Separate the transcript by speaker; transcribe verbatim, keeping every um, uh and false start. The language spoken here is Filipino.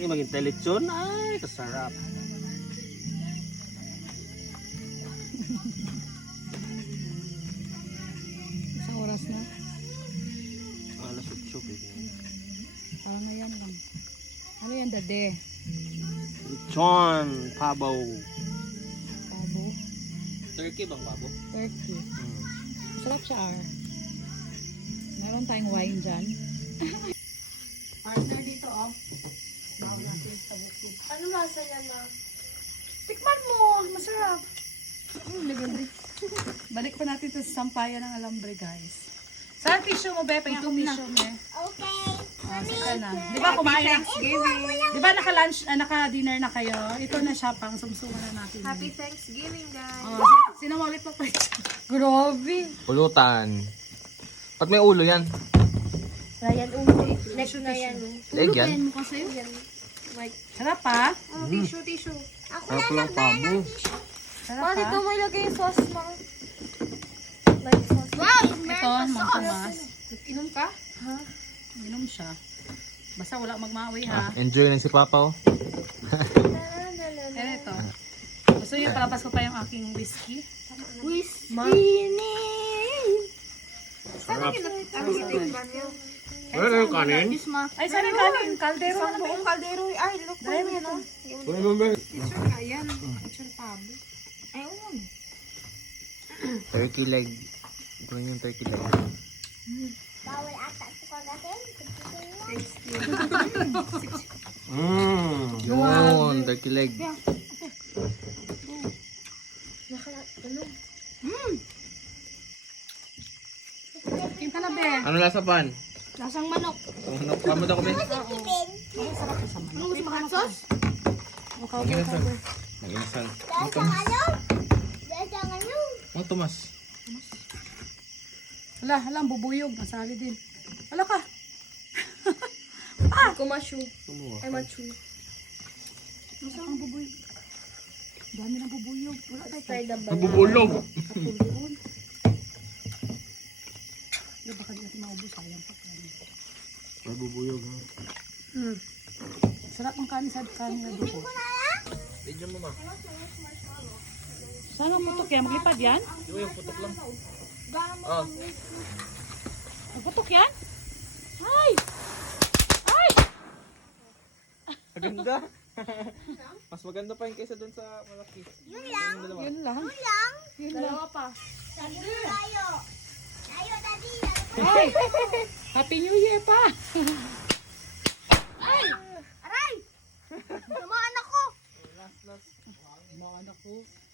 Speaker 1: maging telechon. Ay, kasarap.
Speaker 2: Isang oras na.
Speaker 1: Alas otso, pwede.
Speaker 2: Parang na yan lang. Ano yan, dade?
Speaker 1: Lechon, pabaw.
Speaker 2: Pabo.
Speaker 1: Turkey bang pabaw?
Speaker 2: Turkey.
Speaker 1: Hmm.
Speaker 2: Masarap siya, R. Meron tayong wine dyan. Partner dito, oh. Bawal natin sa bukid.
Speaker 3: Ano lasa niya, ma?
Speaker 2: Tikman mo! Masarap! Mm, libre. Balik pa natin ito sa sampayan ng alambre, guys. Saan tissue mo, Be? Pahingin ko tissue mo, eh.
Speaker 3: Okay.
Speaker 2: Oh, saan na? Di ba kumain na? Di ba naka-lunch, ah, naka-dinner na kayo? Ito na siya, pang sumsuman na natin.
Speaker 3: Happy Thanksgiving, guys.
Speaker 2: Oh, sino ulit pa pa? Grabe!
Speaker 4: Pulutan. Ba't may ulo yan?
Speaker 3: Ryan, uli. Next na yan.
Speaker 4: Leg yan?
Speaker 2: mo kasi.
Speaker 3: Yan. White.
Speaker 2: Sarap, ha?
Speaker 3: Oh, tissue, tissue. Ako
Speaker 4: Sarap lang pabo.
Speaker 2: Sarap,
Speaker 3: Bakit
Speaker 2: ha?
Speaker 3: ito mo ilagay yung sauce mo? Like sauce. Wow!
Speaker 2: Ito, Mang Tomas.
Speaker 3: Inom ka?
Speaker 2: Ha? Inom siya. Basta wala magmawi,
Speaker 4: Ah,
Speaker 2: ha?
Speaker 4: enjoy lang si Papa oh.
Speaker 2: Eh, ito. Gusto niyo palapas ko pa yung aking whiskey?
Speaker 3: Whiskey.
Speaker 1: Sarap.
Speaker 3: Ang titikman niyo.
Speaker 1: Ano yung kanin?
Speaker 2: Ay, saan yung kanin? Kaldero na ba yun?
Speaker 3: Kaldero. Ay, look mo yun, no?
Speaker 1: Ano yung ba?
Speaker 3: Picture nga yan. Picture pabo. Ayun.
Speaker 4: Turkey leg. Ito lang yung turkey leg.
Speaker 3: Bawal ata ito kagatin.
Speaker 1: Mmm.
Speaker 4: Yun, turkey leg.
Speaker 2: Kim ka na, Be.
Speaker 4: Ano lasa pan?
Speaker 3: Lasang manok.
Speaker 4: Ano pamod ako ba?
Speaker 3: Ano gusto mo sauce?
Speaker 2: Mukhaw
Speaker 4: Ang
Speaker 2: ko
Speaker 4: inasal.
Speaker 2: cover.
Speaker 4: Ang inasal.
Speaker 3: Lasang ano? Lasang ano?
Speaker 4: Ang tumas.
Speaker 2: Hala, hala, ang bubuyog. Masali din. Hala ka.
Speaker 3: Kumashu. Ay, machu.
Speaker 2: Masarap ang bubuyog. Dami ng bubuyog. Wala tayo.
Speaker 3: Try the banana.
Speaker 4: Nagbubulog.
Speaker 2: Kapuluon. Di baka di natin maubos. Sayang pa.
Speaker 1: Nabubuyog ha.
Speaker 2: Hmm. Sarap ang kanin sa kanin na dugo.
Speaker 4: Video mo ma.
Speaker 2: Saan ang putok yan? Maglipad yan?
Speaker 4: Yung yung putok lang. Oh.
Speaker 2: Magputok yan? Ay! Ay!
Speaker 4: Maganda. Mas maganda pa yung kaysa dun sa malaki.
Speaker 3: Yun lang.
Speaker 2: Yun lang.
Speaker 3: Yun lang.
Speaker 2: Yun lang.
Speaker 3: pa. Sabi mo tayo. Tayo, daddy.
Speaker 2: Ay! Happy New Year pa!
Speaker 3: Ay! Aray! Tamaan ako.
Speaker 2: Mga anak ko.